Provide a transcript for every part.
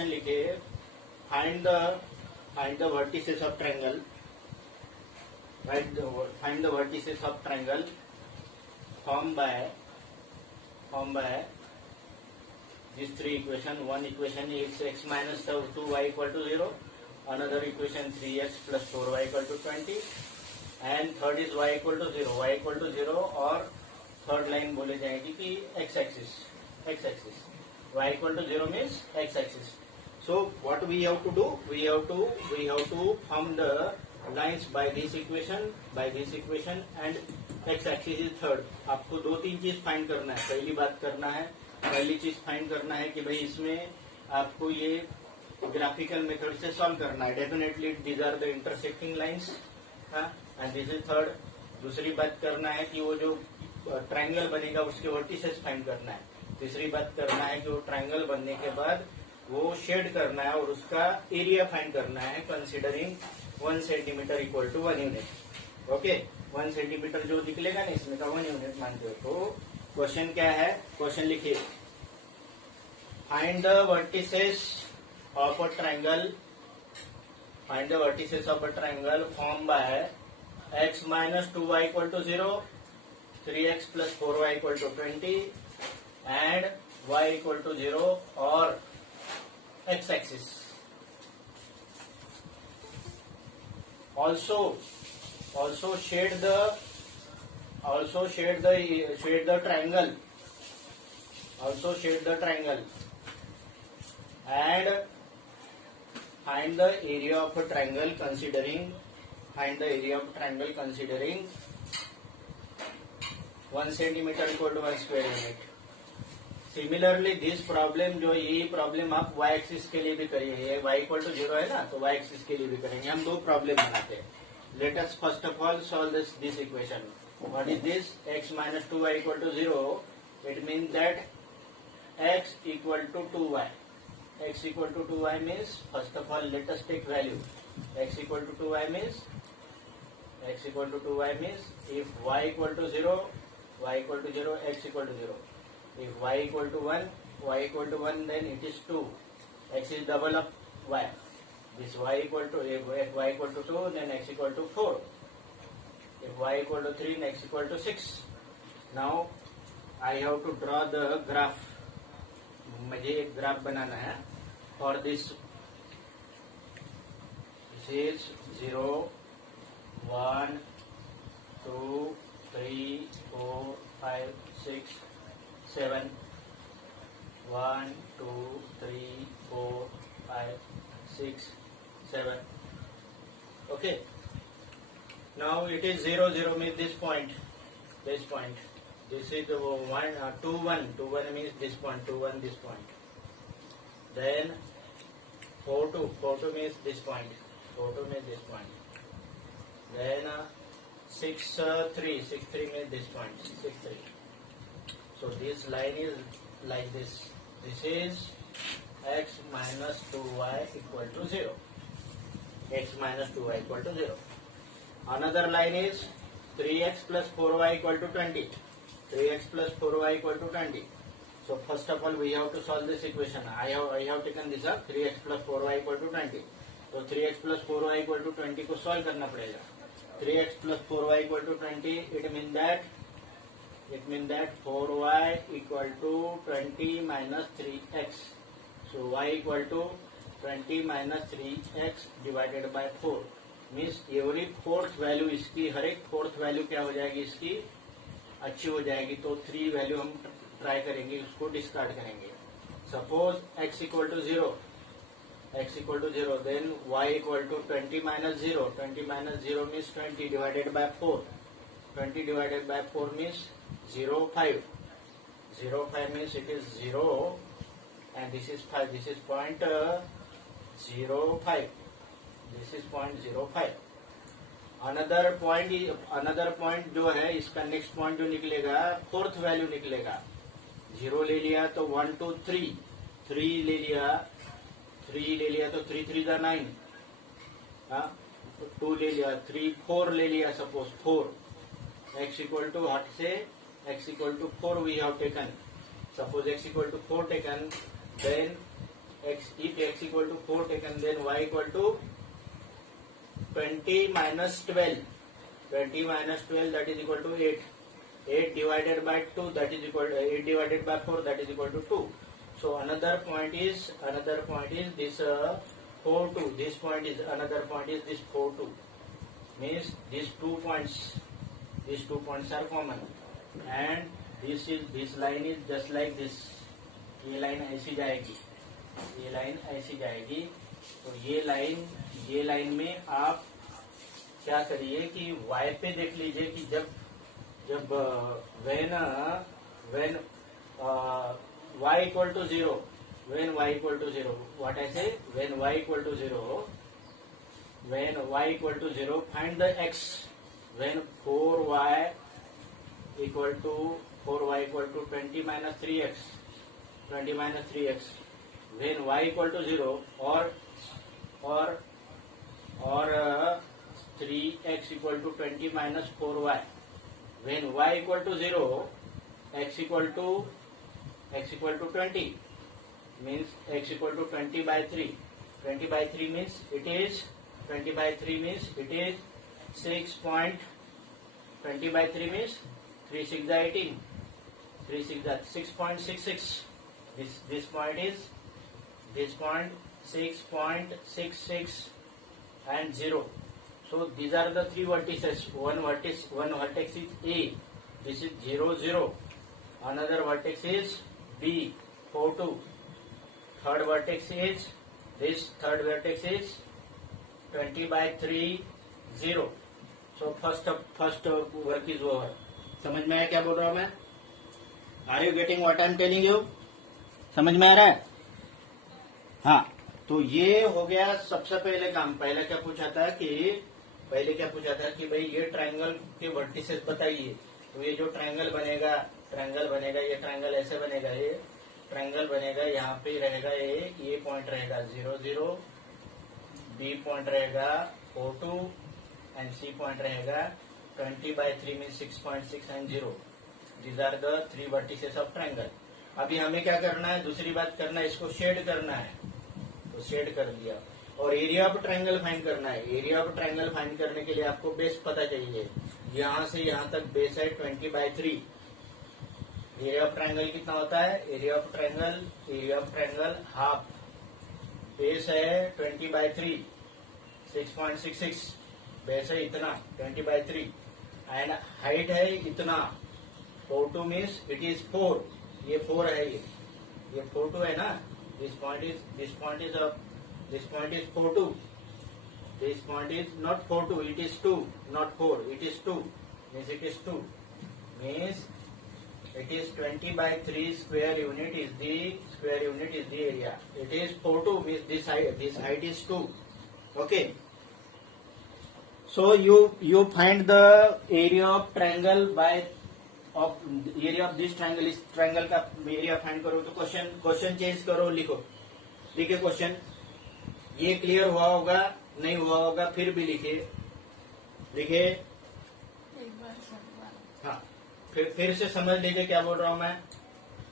Question लिखे, find the vertices of triangle, find the vertices of triangle formed by these three equation. One equation is x minus 2y equal to 0, another equation 3x plus 4y equal to 20, and third is y equal to 0. Y equal to 0 और third line बोले जाएगी कि x axis, y equal to 0 means x axis. So what we have to do? We have to form the lines by this equation and x axis is third. आपको दो तीन चीज find करना है. पहली चीज फाइंड करना है कि भाई इसमें आपको ये ग्राफिकल मेथड से सॉल्व करना है. Definitely these are the intersecting lines and this is third. दूसरी बात करना है कि वो जो ट्रायंगल बनेगा उसके वर्टिसेस फाइंड करना है. तीसरी बात करना है कि वो ट्रायंगल बनने के बाद वो शेड करना है और उसका एरिया फाइंड करना है considering 1 centimetre equal to 1 unit. Okay, 1 centimetre जो निकलेगा ना इसमें का 1 यूनिट मानते हो. तो क्वेश्चन क्या है? क्वेश्चन लिखिए, find the vertices of a triangle, form by x minus 2y equal to 0, 3x plus 4y equal to 20 and y equal to 0 or x axis. Also shade the triangle. And find the area of a triangle considering 1 centimeter equal to 1 square unit. Similarly this problem जो ये problem आप y axis के लिए भी करिए. ये y equal to 0 है ना, तो y एक्सिस के लिए भी करेंगे. हम दो प्रॉब्लम बनाते हैं. Let us first of all solve this equation. What is this? x minus 2y equal to 0. It means that x equal to 2y. x equal to 2y means, first of all let us take value. x equal to 2y means if y equal to 0, x equal to 0. If y equal to 1, then it is 2. X is double of y. This y equal to, if y equal to 2, then x equal to 4. If y equal to 3, then x equal to 6. Now I have to draw the graph. मुझे एक graph बनाना है. For this is 0, 1, 2, 3, 4, 5, 6, 7. 1, 2, 3, 4, 5, 6, 7. Okay. Now it is 0, 0 means this point. This is the 1, 2, 1. 2, 1 means this point. 2, 1 this point. Then 4, 2 means this point. 4, 2 means this point. Then 6, 3 means this point. 6, 3. So this line is like this. This is x minus 2y equal to 0. X minus 2y equal to 0. Another line is 3x plus 4y equal to 20. 3x plus 4y equal to 20. So first of all we have to solve this equation. I have taken this up. 3x plus 4y equal to 20. तो 3x plus 4y equal to 20 को solve करना पड़ेगा. 3x plus 4y equal to 20. It means that 4y equal to 20 minus 3x. So y equal to 20 minus 3x divided by 4. Means every fourth value इसकी, हर एक fourth value क्या हो जाएगी इसकी? अच्छी हो जाएगी. तो 3 वैल्यू हम ट्राई करेंगे, उसको डिस्कार्ड करेंगे. Suppose x equal to 0. Then y equal to 20 minus 0. 20 minus 0 means 20 divided by 4. 20 divided by 4 means 0, 5. 0, 5 means it is 0 and this is 5. This is point 0, 5. This is point 0, 5. Another point जो है इसका next point जो निकलेगा, fourth value निकलेगा. 0 ले लिया तो 1, 2, 3. 3 ले लिया तो 3, 3 जा 9. 2 ले लिया, 3, 4 ले लिया. Suppose 4. x equal to what say? X equal to 4 we have taken. Suppose x equal to 4 taken, then x, if x equal to 4 taken, then y equal to 20 minus 12. 20 minus 12, that is equal to 8. 8 divided by 2, that is equal to 8 divided by 4, that is equal to 2. So another point is this 4 2. This point is another point is this 4 2. Means these 2 points are common, and this line is just like this. ये line ऐसी जाएगी, ये line ऐसी जाएगी. तो ये line में आप क्या करिए कि y पे देख लीजिए कि जब when y equal to 0, when y equal to 0, what I say, when y equal to 0, find the x. When 4y equal to 20 minus 3x, when y equal to 0, or 3x equal to 20 minus 4y. When y equal to 0, x equal to 20, means x equal to 20 by 3. 20 by 3 means it is 6 point. 20 by 3 means 3 6 is 18. 3 6 is 6.66. This point is 6.66 and 0. So these are the three vertices. One vertex is A. This is 0 0. Another vertex is B 4 2. Third vertex is 20 by 3 0. So first work is over. समझ में आया क्या बोल रहा हूँ मैं? Are you getting what I am telling you? समझ में आ रहा है? हाँ, तो ये हो गया सबसे पहले काम. पहले क्या पूछा था कि भाई ये ट्रायंगल के वर्टिसेस बताइए. तो ये जो ट्रायंगल बनेगा, ये ट्रायंगल ऐसे बनेगा. ये ट्रायंगल बनेगा, यहाँ पे रहेगा ये पॉइंट रहेगा 0 0, बी पॉइंट रहेगा 4 2 एंड सी पॉइंट रहेगा 20 by 3 mean 6.6 and 0. These are the three vertices of triangle. अभी हमें क्या करना है, दूसरी बात करना है, इसको शेड करना है. तो शेड कर दिया. और एरिया ऑफ ट्रायंगल फाइंड करना है. एरिया ऑफ ट्रायंगल फाइंड करने के लिए आपको बेस पता चाहिए. यहाँ से यहाँ तक बेस है 20 by 3. एरिया ऑफ ट्रायंगल कितना होता है? Area of triangle half. Base है 20 by 3, 6.66. बेस है इतना 20 by 3 एंड हाइट है इतना 4 2 मीन्स इट इज 4. ये 4 है, ये 4 2 है ना. This point is 4 2. This point is not 4 2, it is 2, not 4, it is 2. Means it is 2. Means it is 20 by 3 square unit is the area. It is 4 2 means this height is 2. Okay. So you find the area of triangle of area of this triangle. इस triangle का area find करो. तो question change करो, लिखे question. ये clear हुआ होगा, नहीं हुआ होगा फिर भी लिखे. हाँ, फिर से समझ लीजिए क्या बोल रहा हूं मैं.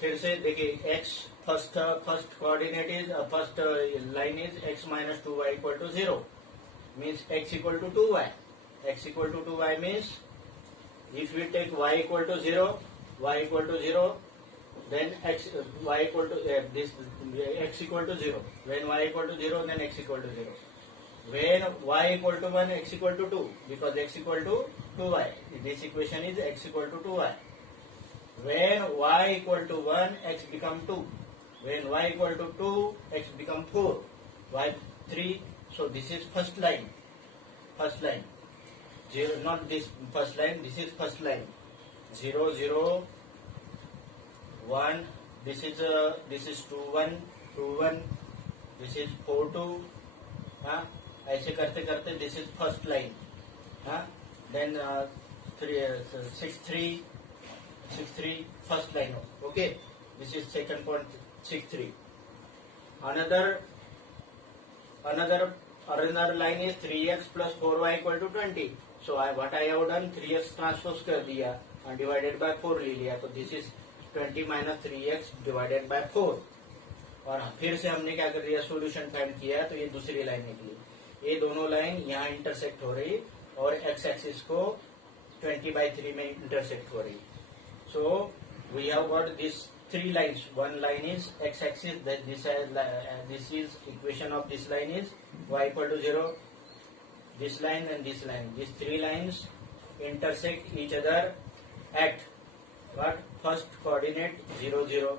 फिर से देखिए, x first coordinate is first line is x minus 2y equal to 0. Means x equal to 2y. X equal to 2y means if we take y equal to 0, then y equal to x equal to 0. When y equal to 0, then x equal to 0. When y equal to 1, x equal to 2, because x equal to 2y. This equation is x equal to 2y. When y equal to 1, x become 2. When y equal to 2, x become 4. Y 3. So this is first line. 0, not this first line. This is first line. 0 0 1. This is 2 1 2 1. This is 4 2. हाँ, ऐसे करते this is first line. हाँ, then 6 3 first line. Okay, this is second point 6 3. Another line is 3x plus 4y equal to 20. So what I have done, 3x transpose कर दिया and divided by 4 ले लिया. तो this is 20 minus 3x divided by 4. और फिर से हमने क्या कर दिया, सॉल्यूशन फाइंड किया, तो ये दूसरी लाइन निकली। ये दोनों लाइन यहाँ इंटरसेक्ट हो रही और एक्स एक्सिस को 20/3 में इंटरसेक्ट हो रही। So we have got this 3 lines. One line is x axis, that this is equation of this line is y equal to 0. This line and this line, these 3 lines intersect each other at what? First coordinate 0 0,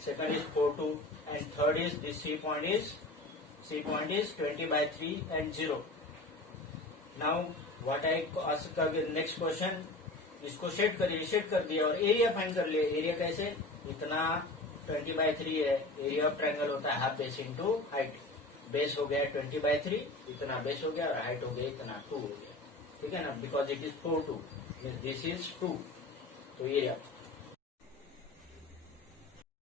second is 4 2, and third is this C point is 20/3 and 0. Now what I ask next question, इसको set कर दिया और area find कर लिया। Area कैसे, इतना 20/3 है, area of triangle होता है half base into height. Base हो गया 20/3, इतना बेस हो गया, और हाइट हो गया इतना 2 हो गया, ठीक है ना, because it is 4 2, this is 2, तो एरिया